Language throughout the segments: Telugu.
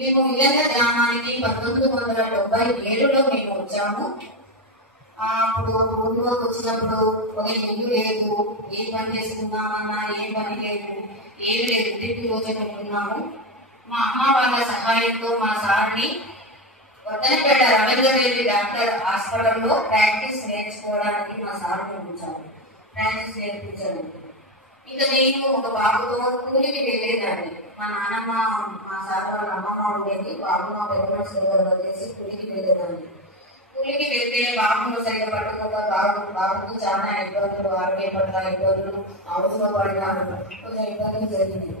మేము విలేక గ్రామానికి 1977లో మేము వచ్చాము. అప్పుడు ఊళ్ళోకి వచ్చినప్పుడు ఒక ఇల్లు లేదు, ఏ పని చేసుకుందామన్నా ఏ పని లేదు, ఏమి లేదు, ఇంటికి రోజు పెట్టుకున్నాము. మా అమ్మ వాళ్ళ సహాయంతో మా సార్ని వర్ధనపేట రవీంద్రరెడ్డి డాక్టర్ హాస్పిటల్లో ప్రాక్టీస్ నేర్చుకోవడానికి మా సార్ పంపించాము. ప్రాక్టీస్ నేర్పించాను. ఇక నేను ఒక బాబుతో కూలికి వెళ్ళేదాన్ని. మా నాన్నమ్మ మా సార్ వాళ్ళ అమ్మమ్మ ఉండేది. బాబు మా పెద్ద మనుషులు చేసి కూలికి వెళ్ళేదాన్ని. కూలికి వెళ్తే బాబును సరిగ్గా పట్టుకోక బాబుకు చాలా ఇబ్బందులు, ఆరోగ్య పట్ల ఇబ్బందులు, అవసరం పడిన కొంచెం ఇబ్బందులు జరిగింది.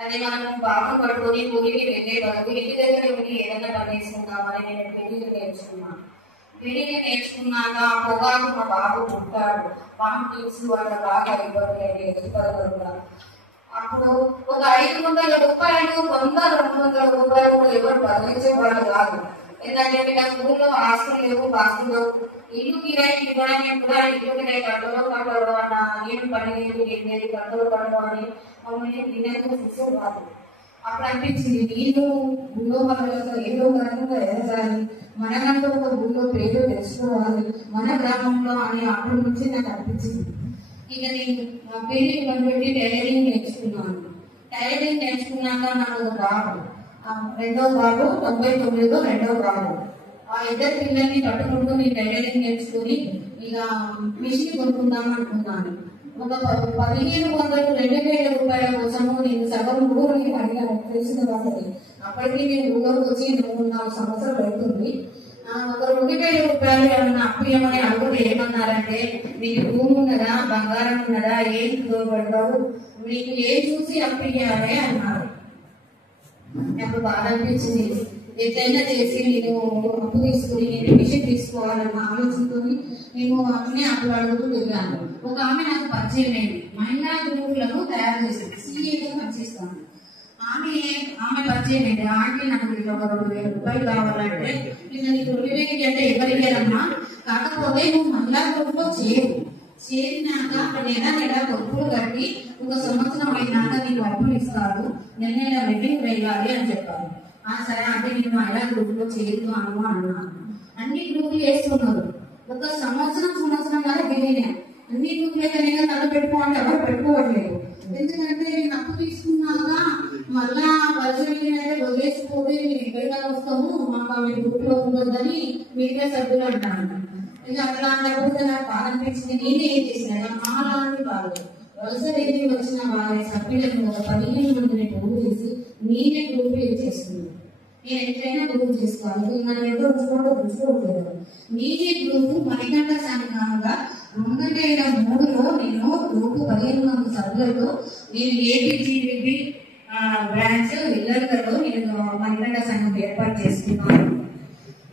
అది మనము బాబును పట్టుకొని కూలికి వెళ్ళే బదులు ఇంటి దగ్గర ఉండి ఏదైనా పని చేసుకుందామని నేను పెళ్లికి నేర్చుకున్నాను. పెళ్లికి నేర్చుకున్నాక పొగాకు మా బాబు పుట్టాడు. పాము టీమ్స్ వాళ్ళ బాగా ఇబ్బంది అయ్యేది, ఎదుగుదల కూడా. అప్పుడు ఒక 500 రూపాయలు 100-200 రూపాయలు ఎవరు బదిలించే వాళ్ళు కాదు. ఎందుకంటే ఇలా స్కూల్లో ఆస్తులు లేవు, బాస్తులు లేవు. ఇల్లు కిరాయికి ఇవ్వడానికి కూడా ఇల్లు కిరాయి కట్టలో అన్న ఏమి పని లేదు, ఏం లేదు, కట్టలు కట్టడం అని మమ్మల్ని తినేందుకు చూసే కాదు. అప్పుడు అనిపించింది వీళ్ళు గుళ్ళో వాళ్ళతో ఏదో కారణంగా ఎదగాలి, మనకంటూ ఒక గుళ్ళో పేరు తెలుసుకోవాలి మన గ్రామంలో అని అప్పటి నుంచి నాకు అనిపించింది. ఇక నేను పెళ్లి పెట్టి టైలరింగ్ నేర్చుకున్నాను. టైలరింగ్ నేర్చుకున్నాక నాకు ఒక బాబు, రెండో బాబు 99లో రెండో బాబు. ఆ ఇద్దరు పిల్లల్ని కట్టుకుంటూ నేను టైలరింగ్ నేర్చుకుని ఇక మిషన్ కొనుక్కుందాం అనుకున్నాను. ఒక 1500-2000 రూపాయల కోసము నేను సగం ఊరికి అడిగాను తెలిసిన వాళ్ళని. అప్పటికి నేను ఊళ్ళోకి వచ్చి 3-4 సంవత్సరాలు అవుతుంది. ఒక 2000 రూపాయలు ఏమన్నా అప్పు ఏమని అడుగుతే ఏమన్నారంటే, మీకు భూమి ఉన్నదా, బంగారం ఉన్నదా, ఏం పెడతారు, మీకు ఏం చూసి అప్పు ఇవ్వాలి అన్నారు. నాకు బాధ అనిపించింది. ఎట్లయినా చేసి నేను అప్పు తీసుకుని నేను మిషన్ తీసుకోవాలన్న ఆలోచనతో నేను అన్నీ అప్పుడు అడుగుతూ తిరిగాను. ఒక ఆమె నాకు పరిచయం అయింది, మహిళా గ్రూపులను తయారు చేసింది, సీఏగా పనిచేస్తాను. ఆమె పరిచయం అయింది. ఆంటీ నాకు ఒక 2000 రూపాయలు కావాలంటే, నేను నీకు 2000 అంటే ఎవరికేరమ్మా, కాకపోతే నువ్వు మహిళా గ్రూప్ లో చేరినాక నెల డబ్బులు కట్టి 1 సంవత్సరం అయినాక నీకు అప్పులు ఇస్తారు, నెల రెవెన్యూ వెళ్ళాలి అని చెప్పారు. సరే అంటే నేను మహిళా గ్రూప్ లో చేరుతాను అన్నాను. అన్ని గ్రూపులు వేస్తున్నారు. 1 సంవత్సరం కదా తెలియదు. అన్ని గ్రూపులు అయితే తల పెట్టుకోవాలంటే ఎవరు పెట్టుకోవట్లేదు. ఎందుకంటే నేను అప్పు తీసుకున్నాక మళ్ళా పరిచయం అయితే వదిలేసిపోతే మేము ఎక్కడికి వస్తాము, మాకు ఆమె గ్రూప్ లో ఉండొద్దని మిగతా సభ్యులు అంటాను. ఇక అట్లాంటప్పుడు నాకు బాధ అనిపించింది. నేనే ఏం చేసిన మాలాంటి వాళ్ళు వలస వెళ్ళి వచ్చిన వారి సభ్యులను ఒక 15 మందిని గ్రూప్ చేసి నేనే గ్రూప్ చేస్తున్నాను. నేను ఎట్లయినా గ్రూప్ చేసుకోవాలి, మనం ఎంతో చూసుకోవట్లేదు. నేనే గ్రూప్ మణికంఠ సంఘంగా 2003లో నేను గ్రూప్ 15 మంది సభ్యులతో నేను ఏపీజీబీ బ్రాంచ్ ఇళ్లలో నేను మణికంఠ సంఘం ఏర్పాటు చేసుకున్నాను.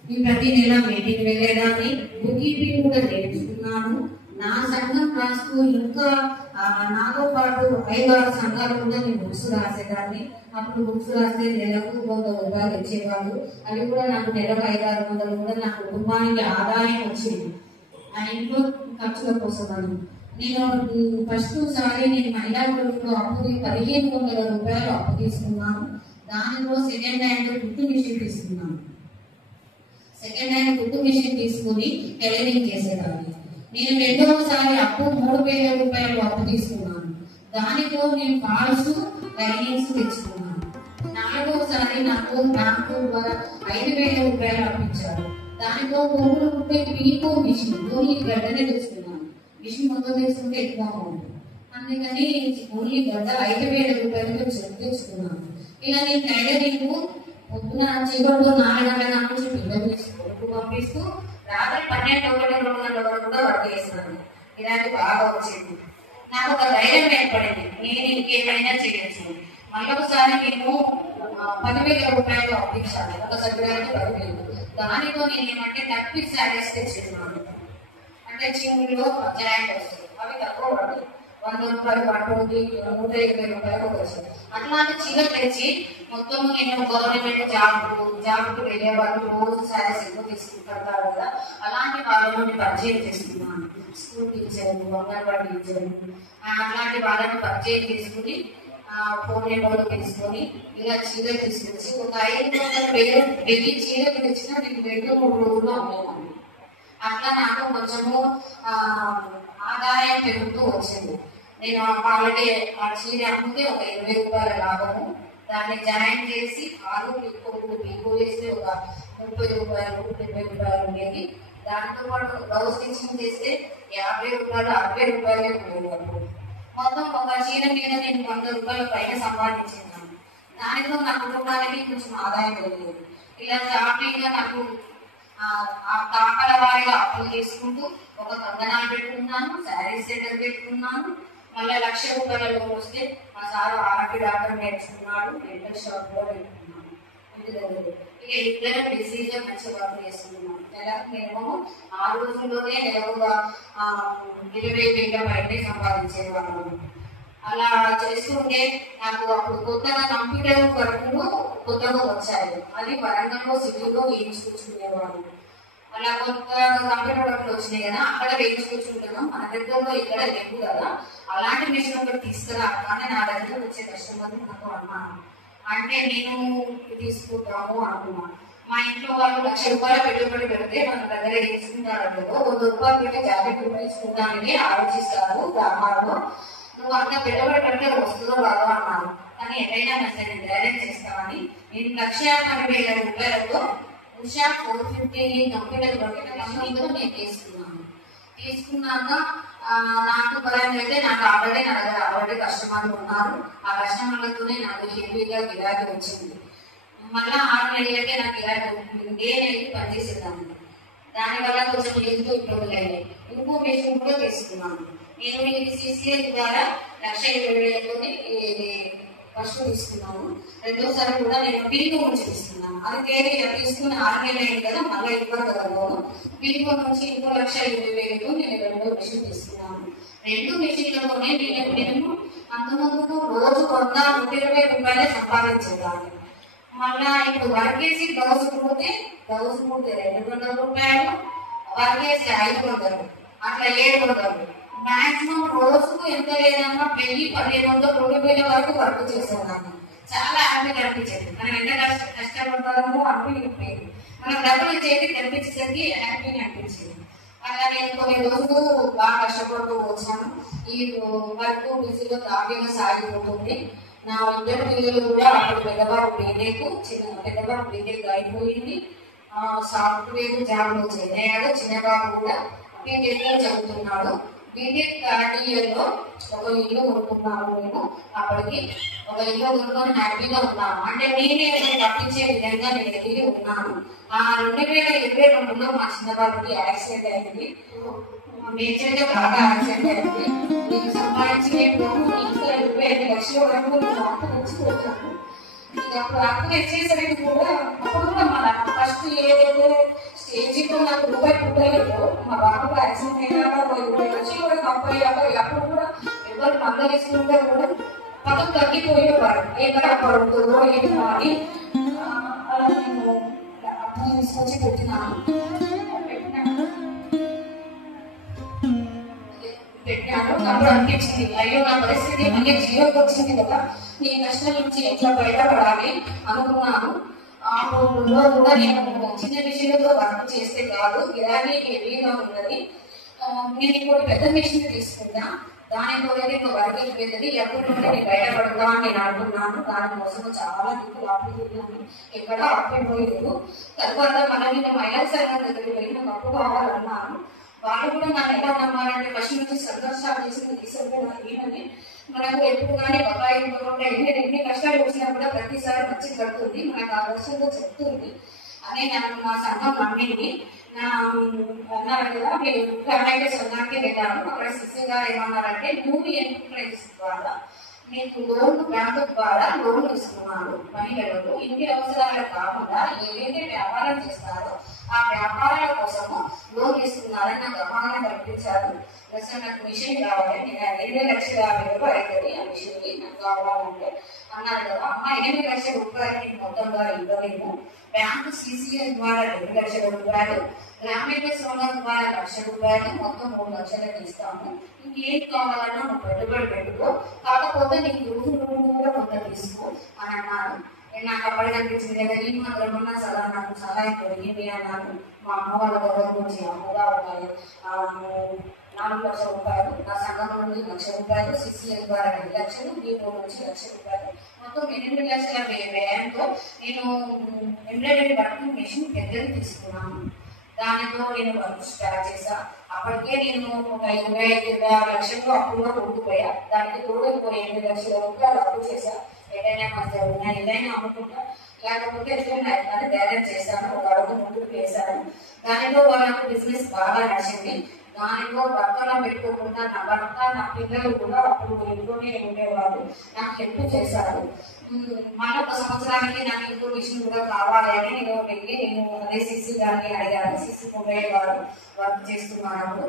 నేను ప్రతి నెల మీటింగ్ వెళ్ళేదాన్ని, బుకీపింగ్ కూడా నేర్చుకున్నాను. నా సంఘం రాస్తూ ఇంకా నాతో పాటు 5-6 సంఘాలు కూడా నేను బుక్స్ రాసేదాన్ని. అప్పుడు బుక్స్ రాస్తే నెలకు 100 రూపాయలు ఇచ్చేవాళ్ళు. అవి కూడా నాకు నెలకు 500-600 కూడా నా కుటుంబానికి ఆదాయం వచ్చింది. ఆ ఇంట్లో ఖర్చుల కోసం అని నేను ఫస్ట్ సారి నేను మహిళా గ్రూప్ లో అప్పు 1500 రూపాయలు అప్పు తీసుకున్నాను. దానిలో సెకండ్ హ్యాండ్ కుట్టు మిషన్ తీసుకున్నాను. సెకండ్ హ్యాండ్ కుట్టు మిషన్ తీసుకుని టైలరింగ్ చేసేదాన్ని. నేను రెండవసారి అప్పు 3000 రూపాయలు అప్పు తీసుకున్నాను. దానితో నేను ఫాల్స్ లైనింగ్స్ తెచ్చుకున్నాను. 4వసారి నాకు 5000 రూపాయలు అప్పించారు. దానితో పువ్వులు కుట్టే పీకో మిషన్ ఓన్లీ గడ్డనే తెచ్చుకున్నాను. మిషన్ మొత్తం తెచ్చుకుంటే ఎక్కువ ఉంటుంది, అందుకని ఓన్లీ గడ్డ 5000 రూపాయలతో తెచ్చుకున్నాను. ఇలా నేను టైలరింగ్ పొద్దున చీకట్లో 4 గంటల నుంచి పిల్లలు స్కూల్కు పంపిస్తూ రాత్రి 12-1 గంటల వరకు కూడా వర్క్ చేస్తున్నాను. ఇలాంటి బాగా వచ్చింది. నాకు ఒక ధైర్యం ఏర్పడింది, నేను ఇంకేమైనా చేయొచ్చు. మళ్ళొకసారి మేము 10,000 రూపాయలు అప్పించాను. ఒక సభ్యురానికి 10,000. దానితో నేను ఏమంటే 30 శారీస్ తెచ్చుకున్నాను. అంటే చీముల్లో జాయింట్ వస్తాయి, అవి తక్కువ పడతాయి. 100 రూపాయలు పట్టుకుంది, 120 రూపాయలు వచ్చాయి. అట్లాంటి చీర తెచ్చి మొత్తం నేను గవర్నమెంట్ జాబ్కు వెళ్ళే వాళ్ళు రోజు శారీస్ ఎక్కువ తీసుకుంటారు కదా, అలాంటి వాళ్ళని పరిచయం చేస్తున్నాను. స్కూల్ టీచర్, అంగన్వాడీ టీచర్ అట్లాంటి వాళ్ళని పర్చేజ్ చేసుకుని ఫోన్ నెంబర్లు తీసుకొని ఇలా చీర తీసుకొచ్చి ఒక 500-1000 చీరలు తెచ్చినా నేను 2-3 రోజుల్లో అమ్మేదాన్ని. అట్లా నాకు కొంచెము ఆదాయం పెరుగుతూ వచ్చింది. నేను ఆల్రెడీ ఆ చీర అమ్మితే ఒక 20 రూపాయల లాభము, దాన్ని జాయిన్ చేసి ఆరు పీకో వేస్తే ఒక 30 రూపాయలు 20 రూపాయలు ఉండేది. దాంతో పాటు బ్లౌజ్ స్టిచ్చింగ్ చేస్తే 50 రూపాయలు 60 రూపాయలే ఉండేది. మొత్తం ఒక చీర మీద నేను 100 రూపాయల పైన సంపాదించాను. దానితో నా కుటుంబానికి కొంచెం ఆదాయం పెరిగింది. ఇలా ఫ్యామిలీగా నాకు తాకల వారిగా అప్పులు చేసుకుంటూ ఒక కంగనాలు పెట్టుకున్నాను, శారీస్ సెంటర్ పెట్టుకున్నాను. మళ్ళీ 1,00,000 రూపాయల లోన్ వస్తే మా సార్ ఆర్టీ డాక్టర్ నేర్చుకున్నాడు, డెంటల్ షాప్ లో పెట్టుకున్నాను ఇంటి దగ్గర. ఇక ఇద్దరు బిజీగా మంచి వర్క్ చేసుకున్నాను. నెలకు మేము 6 రోజుల్లోనే నెలవుగా 20,000 బయట సంపాదించేవాళ్ళం. అలా చేస్తుంటే నాకు అప్పుడు కొత్తగా కంప్యూటర్ వర్క్లు కొత్తగా వచ్చాయి. అది వరంగల్లో సిటీలో వేయించుకొచ్చుకునేవాళ్ళు. అలా కొత్తగా కంప్యూటర్ వర్క్లు వచ్చినాయి కదా, అక్కడ వేయించుకొచ్చుకుంటున్నాం. మన దగ్గరలో ఇక్కడ లేవు కదా, అలాంటి మిషన్ ఒకటి తీసుకురా కానీ నా దగ్గర వచ్చే కస్టమర్ నాకు అన్నాను. అంటే నేను తీసుకుంటాము అనుకున్నాను. మా ఇంట్లో వాళ్ళు 1,00,000 రూపాయల పెట్టుబడి పెడితే మన దగ్గర తీసుకుంటారు. 100 రూపాయలు పెట్టి 50 రూపాయలు తీసుకుంటానని ఆలోచిస్తారు గ్రామాల్లో. నువ్వు అంత పెట్టుబడి పెడితే వస్తుందో రాదో అన్నాను. కానీ ఎక్కడైనా సరే ధైర్యం చేస్తామని నేను 1,10,000 రూపాయలతో ఉషా 450 కంప్యూటర్ కంపెనీలో నేను తీసుకున్నాక నాకు పరంగా అయితే నాకు ఆల్రెడీ నా దగ్గర కస్టమర్లు ఉన్నారు. ఆ కస్టమర్లతోనే నాకు హెవీగా గిరాకీ వచ్చింది. మళ్ళీ 6 నెలలకే నాకు గిరాకీ నేనైతే పనిచేసేదాన్ని. దానివల్ల కొంచెం హెల్త్ ఇంప్రూవ్ అయ్యాయి. ఇంకో మెషిన్ కూడా తీసుకున్నాను. నేను మీకు CCS ద్వారా 1,20,000 ఫస్ట్ తీసుకున్నాను. రెండోసారి కూడా నేను పీకో నుంచి తీసుకున్నాను. అది వేరే తీసుకుని 6 నెలలు అయింది కదా, మళ్ళీ ఇవ్వరు కదా లోను. పీకో నుంచి ఇంకో 1,20,000 నేను 2వ మెషిన్ తీసుకున్నాను. 2 మెషిన్లతోనే నేను అంతకుముందు రోజు 100-120 రూపాయలే సంపాదించేదాన్ని. మళ్ళా ఇప్పుడు వర్క్ చేసి బ్లౌజ్ కుడితే 200 రూపాయలు, వర్క్ చేసి 500, అట్లా 700. మాక్సిమం రోజుకు ఎంత లేదన్నా 1,000-1,500-2,000 వరకు వర్క్ చేసేదాన్ని. చాలా హ్యాపీ కనిపించేది. మనం ఎంత కష్టపడతామో అనిపించేది. మనం డబ్బులు చేసి కనిపించేసరికి హ్యాపీగా అనిపించేది. అలా నేను కొన్ని రోజులు బాగా కష్టపడుతూ వచ్చాను. ఈ వర్క్ బిజీలో దాటిగా సాగిపోతుంది. నా ఇద్దరు పిల్లలు కూడా అప్పుడు పెద్దవారు బీటెక్ అయిపోయింది. సాఫ్ట్వేర్ జాబ్ లో చేరాడు. చిన్నబాబు కూడా బీటెక్ లో చదువుతున్నాడు. బీటెక్ 3rd ఇయర్ లో ఒక ఇల్లు కొనుక్కున్నాను. నేను అప్పటికి ఒక ఇల్లు కొనుక్కొని హ్యాపీగా ఉన్నాను. అంటే నేనే తప్పించే విధంగా నేను ఎదిగి ఉన్నాను. 2022లో మా చిన్నబాబుకి యాక్సిడెంట్ అయింది. మేజర్ గా బాగా యాక్సిడెంట్ అయింది. నేను సంపాదించి ఇంకా 25 లక్షల వరకు అప్పు తెచ్చుకుంటాను. అప్పుడు అప్పు తెచ్చేసరికి కూడా అప్పుడు కూడా మన ఫస్ట్ ఏదైతే స్టేజీలో నాకు రూపాయి పుట్టలేదు. మా బాబుకు యాక్సిడెంట్ అయినాక 20 లక్షలు కూడా కంపెనీ అప్పుడు కూడా ఎవరు మందలు ఇస్తుంటే కూడా పక్కన తగ్గిపోయేవారు. ఎక్కడ పడుతుందో ఏమో అని అలా నేను అప్పు తీసుకొచ్చి పెట్టినాను. అప్పుడు అనిపించింది, అయ్యో నా పరిస్థితి మళ్ళీ జీరోకి వచ్చింది కదా, నీ కష్టం నుంచి ఎట్లా బయటపడాలి అనుకున్నాను. అప్పుడు కూడా నేను చిన్న విషయంలో వర్క్ చేస్తే కాదు, గిరాకీ హెవీగా ఉన్నది. నేను ఇప్పుడు పెద్ద మిషన్ తీసుకున్నా, దానితో నేను వర్క్ అయిపోయింది. ఎప్పటి నుండి నేను బయటపడదా అని నేను అనుకున్నాను. దానికోసం చాలా దిక్కులు అప్పు ఎక్కడ అప్పిపోలేదు. తర్వాత మళ్ళీ నేను మహిళా సంఘం దగ్గరికి వెళ్ళి నాకు అప్పు కావాలన్నాను. వాళ్ళు కూడా నన్ను ఎలా నమ్మాలంటే ఫస్ట్ నుంచి సంఘర్షాలు చేసి తీసుకెళ్ళి మనకు ఎప్పుడు కానీ బకాయి ఎన్ని కష్టాలు వచ్చినా కూడా ప్రతిసారి వచ్చి కడుతుంది, మనకు ఆ వర్షంతో చెప్తుంది అని నన్ను మా సంఘం నమ్మింది. అన్నారు కదా, మీరు కర్ణాటక సంఘానికి వెళ్ళాను. అక్కడ సిసి గారు ఏమన్నారంటే, నువ్వు ఎంటర్ప్రైజెస్ ద్వారా మీకు బ్యాంకు ద్వారా లోన్ ఇస్తున్నాను. మహిళలు ఇంటి అవసరాలకు కాకుండా ఏదైతే వ్యాపారం చేస్తారో ఆ వ్యాపారాల కోసము లోన్ తీసుకున్నారని నాకు అవగాహన కల్పించారు. ప్లస్ నాకు మిషన్ కావాలి, నేను 8,50,000 అవుతుంది ఆ మిషన్కి నాకు కావాలంటే అన్నారు కదా. అమ్మ 8,00,000 రూపాయలు నీకు మొత్తంగా ఇవ్వలేము, బ్యాంకు సిసిఎల్ ద్వారా 2,00,000 రూపాయలు, గ్రామీణ సోలార్ ద్వారా 1,00,000 రూపాయలు, మొత్తం 3,00,000 ఇస్తాము. ఇంకేం కావాలన్నా నువ్వు పెట్టుబడి పెట్టుకో, కాకపోతే నీకు రోజు కూడా కొంత తీసుకో అని అన్నారు. నేను నాకు అప్పటికి అనిపించింది కదా, ఈ మాత్రమన్నా సలహా నాకు సహాయం కలిగింది అన్నాను. మా అమ్మ వాళ్ళ దగ్గర నుంచి అమ్మగా ఉన్నాయి 4,00,000 రూపాయలు, నా సంఘం నుండి 1,00,000 రూపాయలు, సిసిఎల్ ద్వారా 2,00,000, దీంట్లో నుంచి 1,00,000 రూపాయలు, మొత్తం 8,00,000 వ్యయంతో నేను ఎంబ్రాయిడరీ వర్క్ మిషన్ పెద్దది తీసుకున్నాను. దానితో నేను వర్క్ స్టార్ట్ చేశా. అప్పటికే నేను ఒక 25,000 లక్షలు అప్పుల్లో కొట్టుకుపోయా. దానికి కూడా ఇంకో 8,00,000 రూపాయలు అప్పు చేశా. ఏదైనా మధ్య ఉన్నాయి ఏదైనా అమ్ముకుంటా, లేకపోతే ఎట్లయినా అయితే బ్యాలెన్స్ చేశాను, ఒక అడుగు ముందుకు వేశాను. దానిలో వాళ్ళకు బిజినెస్ బాగా నడిచింది. దానిలో భర్తలో పెట్టుకోకుండా నా భర్త నా పిల్లలు కూడా అప్పుడు ఇంట్లోనే ఉండేవాళ్ళు, నాకు హెల్ప్ చేశారు. మళ్ళీ ఒక సంవత్సరానికి నాకు ఇంకో మిషన్ కూడా కావాలి అని నేను వెళ్ళి నేను అదే సిసి గారిని అడిగాను. సిసి కొండయ్య గారు వర్క్ చేస్తున్నారు,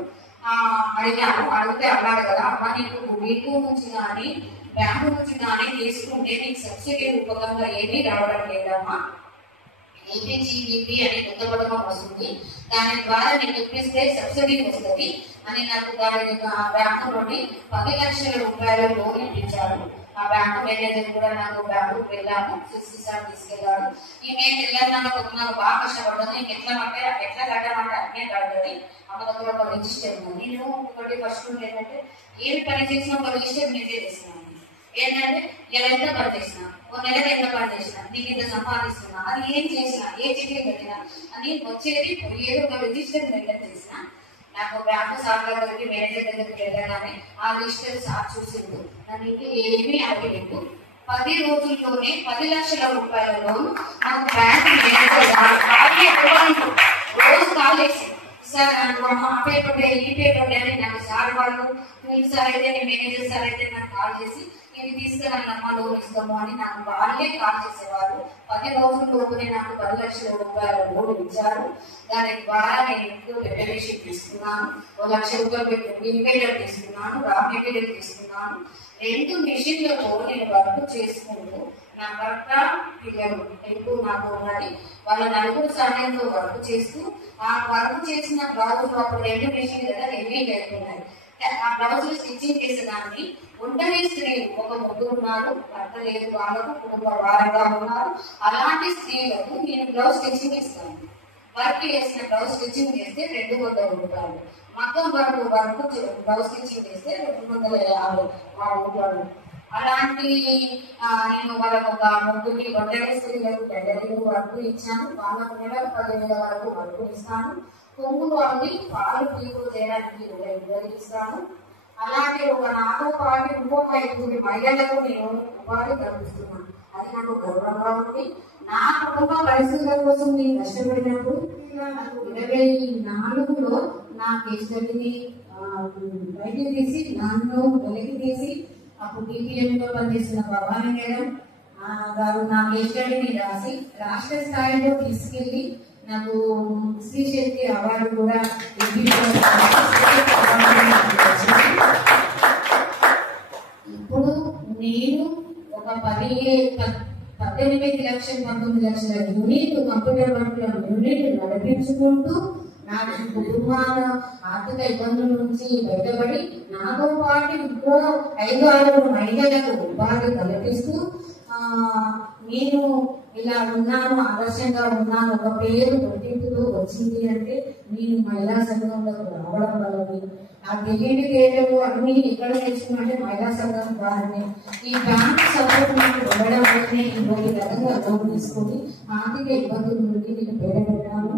అడిగాను. అడిగితే అన్నారు కదా, అమ్మ నీకు వీటు నుంచి కానీ బ్యాంకు నుంచి కానీ తీసుకుంటే నీకు సబ్సిడీ రూపకంగా ఏమీ రావడం లేదమ్మా, ఏపీజీబీపీ అనే కొత్త పథకం వస్తుంది, దాని ద్వారా నీకు ఇప్పిస్తే సబ్సిడీ వస్తుంది అని నాకు దాని బ్యాంకు నుండి 10,00,000 రూపాయలు లోన్ ఇప్పించారు. ఆ బ్యాంకు మేనేజర్ కూడా నాకు బ్యాంకుకి వెళ్ళాము, సిసి సార్ తీసుకెళ్ళాడు. ఈ మేము వెళ్ళాను నాకు బాగా కష్టపడ్డాను. ఎట్లా కట్టామంటే అట్నే కట్టది, అమ్మ దగ్గర ఒక రిజిస్టర్ ఉంది. నేను ఒకటి ఫస్ట్ ఏంటంటే ఏమి పని చేసినా ఒక రిజిస్టర్ మీదే చేసినాను. ఏంటంటే ఇలా ఎంత పని చేసినా, ఒక నెలకు ఎంత పని చేసినా, నీకు ఇంత సంపాదిస్తున్నా, అది ఏం చేసినా, ఏ చిట్టి పెట్టినా అని వచ్చేది ఏదో ఒక రిజిస్టర్ మెయింటైన్ చేసినా. నాకు బ్యాంకు సార్ దగ్గరికి మేనేజర్ దగ్గరికి వెళ్ళగానే ఆ రిజిస్టర్ సార్ చూసిండు, నన్ను ఇంకా ఏమీ అడగలేదు. 10 రోజుల్లోనే 10,00,000 రూపాయల లోన్ నాకు బ్యాంకు మేనేజర్ రోజు కాల్ చేసి, సార్ నాకు ఆ పేపర్ ఈ పేపర్ అని నాకు సార్ వాళ్ళు సార్ అయితే మేనేజర్ సార్ అయితే నాకు కాల్ చేసి ఇది తీసుకురానమ్మా లోన్ ఇస్తాము అని నాకు వాళ్ళే కాల్ చేసేవారు. 10 రోజుల లోపునే నాకు 10,00,000 రూపాయల లోన్ ఇచ్చారు. దాని ద్వారా నేను ఇంట్లో ప్రిపరేషన్ తీసుకున్నాను, 1,00,000 రూపాయలు పెట్టి ఇన్వేటర్ తీసుకున్నాను, రా మెటీరియల్ తీసుకున్నాను. 2 మిషన్లతో నేను వర్క్ చేసుకుంటూ నా భర్త పిల్లలు ఎక్కువ నాకు ఉన్నది, వాళ్ళ 4 సహాయంతో వర్క్ చేస్తూ ఆ వర్క్ చేసిన బ్లౌజ్ అప్పుడు 2 మిషన్లు కదా హెవీ అయిపోయినాయి. ఆ బ్లౌజ్ స్టిచ్చింగ్ చేసేదాన్ని ఒంటరి స్త్రీలు ఒక 3 ఉన్నారు, భర్త లేదు, వాళ్ళకు కుటుంబ భారంగా ఉన్నారు. అలాంటి స్త్రీలకు నేను బ్లౌజ్ స్టిచ్చింగ్ ఇస్తాను. వర్క్ చేసిన బ్లౌజ్ స్టిచ్చింగ్ చేస్తే 200 రూపాయలు, మొత్తం వర్క్ బ్లౌజ్ స్టిచ్చింగ్ చేస్తే 250 మా ఊళ్ళో. అలాంటి నేను వాళ్ళకు ఒక 3 ఒంటరి స్త్రీలకు పెద్దలకు వర్క్ ఇచ్చాను. వాళ్ళకు నెలకు 10,000 వరకు వర్క్ ఇస్తాను. కొమ్ములు అవి పాలు పీకు చేయడానికి ఇస్తాను. అలాగే ఒక నాతో పాటు ఇంకొక 5 మహిళలకు నేను ఉపాధి కల్పిస్తున్నాను. అది నాకు గౌరవంగా ఉంది. నా కుటుంబ పరిస్థితుల కోసం నేను కష్టపడినప్పుడు నాకు 24లో నా కేసుని బయటికి తీసి నన్ను వెలికి తీసి అప్పుడు డిపిఎంలో పనిచేసిన భవానీ మేడం గారు నా కేసుని రాసి రాష్ట్ర స్థాయిలో తీసుకెళ్లి నాకు శ్రీశక్తి అవార్డు కూడా ఇప్పుడు నేను ఒక 18 లక్షలు 19 లక్షల యూనిట్ కంప్యూటర్ వర్క్ల యూనిట్ నడిపించుకుంటూ నాకు కుటుంబాల ఆర్థిక ఇబ్బందుల నుంచి బయటపడి నాతో పాటు ఇంకో 5-6 మహిళలకు ఉపాధి కల్పిస్తూ నేను ఇలా ఉన్నాను, ఆదర్శంగా ఉన్నాను, ఒక పేరు గుర్తింపుతో వచ్చింది అంటే నేను మహిళా సంఘంలోకి రావడం వల్లనే. ఆ తెలియని పేర్లు అన్ని ఎక్కడ తెచ్చుకుంటే మహిళా సంఘం ద్వారానే. ఈ బ్యాంకు సపోర్ట్ నాకు ఇవ్వడం వల్లనే ఈ విధంగా లోన్ తీసుకొని ఆర్థిక ఇబ్బందుల నుండి నేను బయటపెట్టాను.